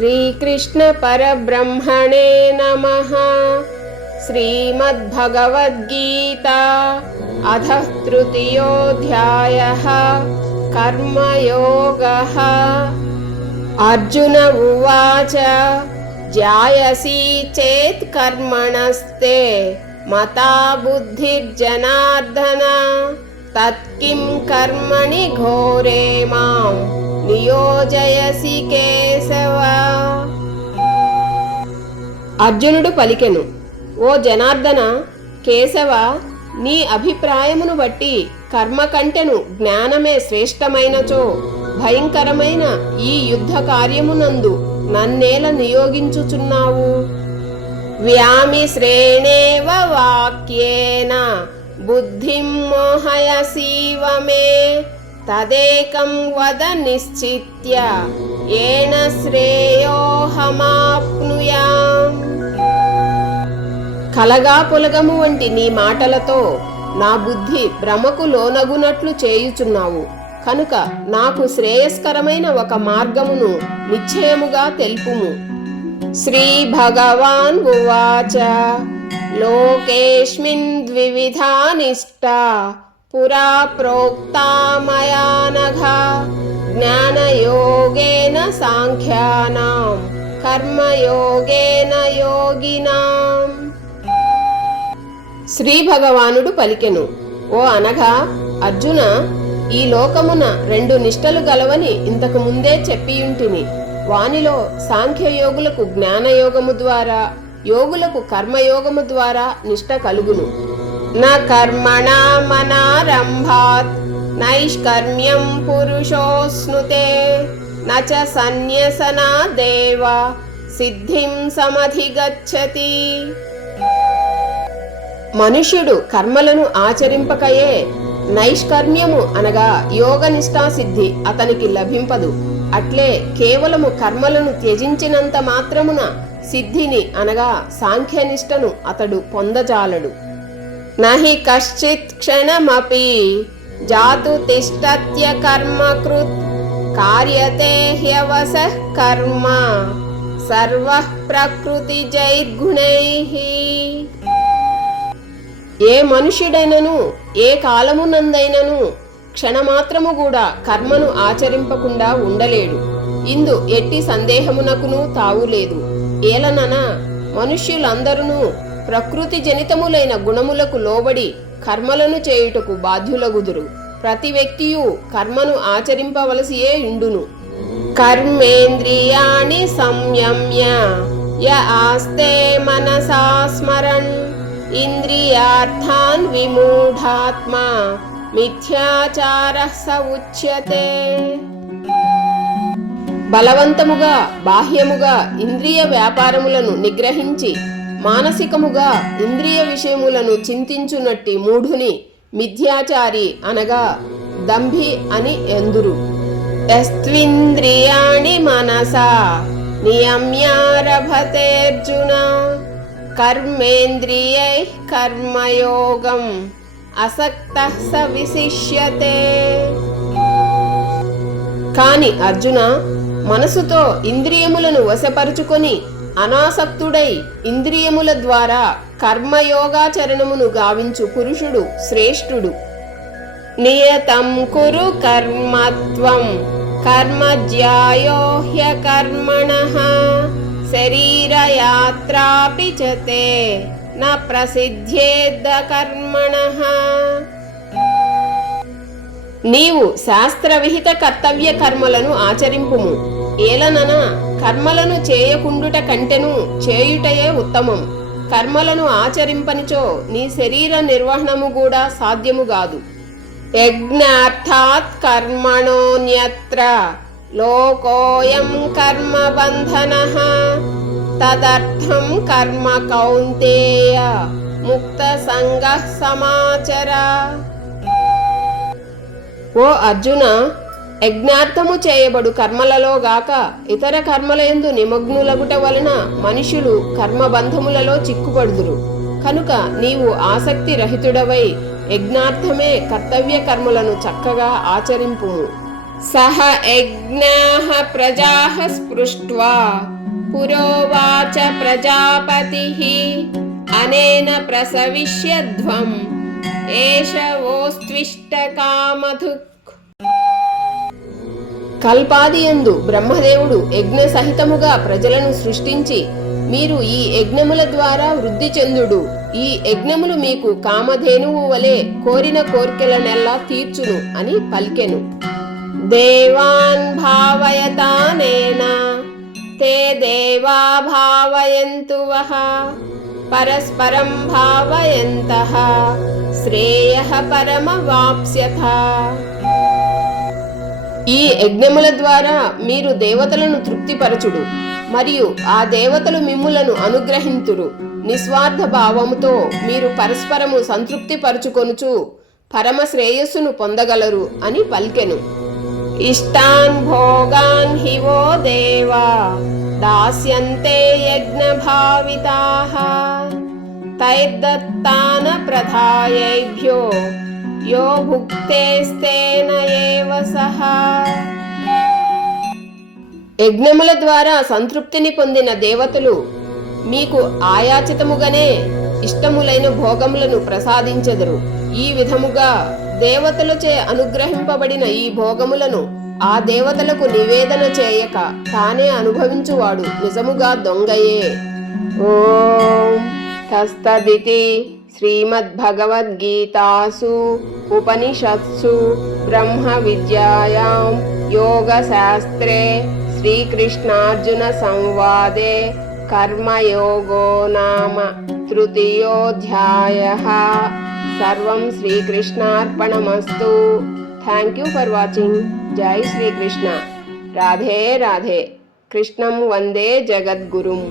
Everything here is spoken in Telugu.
శ్రీకృష్ణ పరబ్రహ్మణే నమః. శ్రీమద్భగవద్గీత అథః తృతీయోऽధ్యాయః కర్మయోగః. అర్జున ఉవాచ జ్యాయసి చేత్ కర్మణస్తే మతా బుద్ధిర్జనార్దన తత్కిం కర్మణి ఘోరే మాం నియోజయసి కేశవ. అర్జునుడు పలికెను, ఓ జనార్దన, కేశవ, నీ అభిప్రాయమును బట్టి కర్మ కంటెను జ్ఞానమే శ్రేష్టమైనచో భయంకరమైన ఈ యుద్ధ కార్యమునందు నన్నేల నియోగించుచున్నావు? వ్యామిశ్రేణేవ వాక్యేన బుద్ధిం మోహయసీవ మే తదేకం వద నిశ్చిత్య ఏన శ్రేయోహమాప్నుయాం. కలగా పొలగము వంటి నీ మాటలతో నా బుద్ధి భ్రమకు లోనగునట్లు చేయుచున్నావు. కనుక నాకు శ్రేయస్కరమైన ఒక మార్గమును నిశ్చయముగా తెలుపుము. శ్రీ భగవాన్ ఉవాచ లోకేస్మిన్ ద్వివిధా నిష్టా పురా ప్రోక్తా మయా నఘ జ్ఞానయోగేన సాంఖ్యానాం కర్మయోగేన యోగినాం. శ్రీ భగవానుడు పలికెను, ఓ అనగా అర్జున, ఈ లోకమున రెండు నిష్టలు గలవని ఇంతకు ముందే చెప్పియుంటిని. వానిలో సాంఖ్యయోగులకు జ్ఞానయోగము ద్వారా, యోగులకు కర్మయోగము ద్వారా నిష్ట కలుగును. న కర్మణా మనారంభాత్ నైష్కర్మ్యం పురుషోస్నుతే నచ సన్యసనాదేవ సిద్ధిం సమధిగచ్చతి. మనుష్యుడు కర్మలను ఆచరింపకయే నైష్కర్మ్యము అనగా యోగనిష్టా సిద్ధి అతనికి లభింపదు. అట్లే కేవలము కర్మలను త్యజించినంత మాత్రమున సిద్ధిని అనగా సాంఖ్యనిష్టను అతడు పొందజాలడు. నహి కశ్చిత్ క్షణమపి జాతు తిష్టత్య కర్మకృత్ కార్యతే హ్యవసః కర్మ సర్వః ప్రకృతిజైర్గుణైః. ఏ మనుష్యుడైనను ఏ కాలమునందైనను క్షణమాత్రము కూడా కర్మను ఆచరింపకుండా ఉండలేడు. ఇందు ఎట్టి సందేహమునకును తావులేదు. ఏలనన మనుష్యులందరూ ప్రకృతి జనితములైన గుణములకు లోబడి కర్మలను చేయుటకు బాధ్యులగుదురు. ప్రతి వ్యక్తియు కర్మను ఆచరింపవలసియే ఇండును. కర్మేంద్రియాణి సంయమ్య య ఆస్తే మనసా స్మరన్ ఇంద్రియార్థాన్ విమూఢాత్మా మిథ్యాచారః స ఉచ్యతే. బలవంతముగా బాహ్యముగా ఇంద్రియ వ్యాపారములను నిగ్రహించి మానసికముగా ఇంద్రియ విషయములను చింతించునట్టి మూఢుని మిథ్యాచారి అనగా దంభి అని ఎందురు. యస్త్వింద్రియాణి మనసా నియమ్యారభతేర్జున కర్మేంద్రియైః కర్మయోగం అసక్తః స విశిష్యతే. కాని అర్జున, మనసుతో ఇంద్రియములను వశపరుచుకొని అనాసక్తుడై ఇంద్రియముల ద్వారా కర్మయోగాచరణమును గావించు పురుషుడు శ్రేష్ఠుడు. నియతం కురు కర్మత్వం కర్మజ్యాయో హ్యకర్మణః శరీరయాత్రాపి చ తే న ప్రసిద్ధ్యేద్ కర్మణః. నీవు శాస్త్రవిహిత కర్తవ్య కర్మలను ఆచరింపుము. ఏలనన కర్మలను చేయకుండుట కంటెను చేయుటయే ఉత్తమం. కర్మలను ఆచరింపనిచో నీ శరీర నిర్వహణము కూడా సాధ్యముగాదు. యజ్ఞార్థాత్ కర్మణోన్యత్ర లోకోయం కర్మబంధనః తదర్థం కర్మ కౌంతేయ ముక్త సంగః సమాచర. ఓ అర్జున, యజ్ఞార్థము చేయబడు కర్మలలో గాక ఇతర కర్మలయందు నిమగ్నులగుట వలన మనుషులు కర్మబంధములలో చిక్కుపడుదురు. కనుక నీవు ఆసక్తి రహితుడవై యజ్ఞార్థమే కర్తవ్య కర్మలను చక్కగా ఆచరింపుము. సహ యజ్ఞః ప్రజాః స్పృష్ట్వా పురోవాచ ప్రజాపతిః అనేన ప్రసవిష్యధ్వం ఏష వోస్త్విష్టకామధుక్. కల్పాదియందు బ్రహ్మదేవుడు యజ్ఞ సహితముగా ప్రజలను సృష్టించి మీరు ఈ యజ్ఞముల ద్వారా వృద్ధి చెందుడు. ఈ యజ్ఞములు మీకు కామధేనువు వలె కోరిన కోర్కెలనెల్లా తీర్చును అని పలికెను. దేవాన్ భావయతానేన తే దేవా భావయంతు వః పరస్పరం భావయంతః శ్రేయః పరమవాప్స్యథ. ఈ యజ్ఞముల ద్వారా మీరు దేవతలను తృప్తిపరచుడు, మరియు ఆ దేవతలు మిమ్ములను అనుగ్రహింతురు. నిస్వార్థ భావముతో మీరు పరస్పరము సంతృప్తి పరుచుకొనుచు పరమ శ్రేయస్సును పొందగలరు అని పలికెను. ఇష్టాన్ భోగాన్ హి వో దేవా దాస్యంతే యజ్ఞ భావితాః తైర్దత్తాన ప్రధాయేభ్యో యో భుక్తేస్తేన ఏవ సహ. యజ్ఞముల ద్వారా సంతృప్తిని పొందిన దేవతలు మీకు ఆయాచితముగానే ఇష్టములైన భోగములను ప్రసాదించెదరు. ఈ విధముగా దేవతలచే అనుగ్రహింపబడిన ఈ భోగములను ఆ దేవతలకు నివేదన చేయక తానే అనుభవించువాడు నిజముగా దొంగయే. ఓం తస్తదితి శ్రీమద్భగవద్గీతాసు ఉపనిషత్సు బ్రహ్మ విద్యాయాం యోగశాస్త్రే శ్రీకృష్ణార్జున సంవాదే కర్మయోగో నామ తృతీయోధ్యాయః. సర్వం శ్రీకృష్ణార్పణమస్తు. Thank you for watching. జై శ్రీకృష్ణ. రాధే రాధే. కృష్ణం వందే జగద్గురుం.